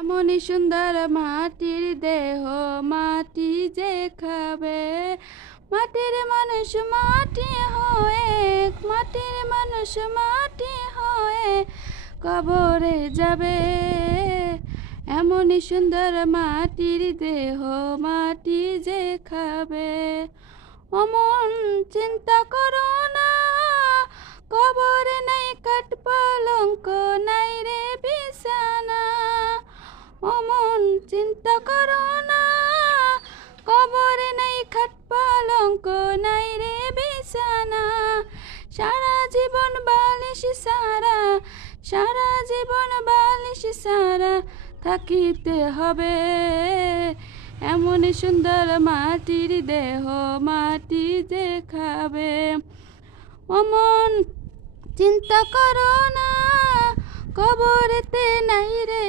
এমনই সুন্দর মাটির দেহ মাটি যে খাবে। মাটির মানুষ মাটি হয়ে, মাটির মানুষ মাটি হয়ে কবরে যাবে। এমনই সুন্দর মাটির দেহ মাটি যে খাবে। অমন চিন্তা করো না, কবরে নাই কাঠ পালঙ্ক, নাই রে বিছানা। অমন চিন্তা করো না, কবরে নাই খাট পালঙ্ক, নাই রে বিছানা। সারা জীবন বালিশ সারা, সারা জীবন বালিশ সারা থাকিতে হবে। এমন সুন্দর মাটির দেহ মাটি যে খাবে। অমন চিন্তা করো না, কবরেতে নাই রে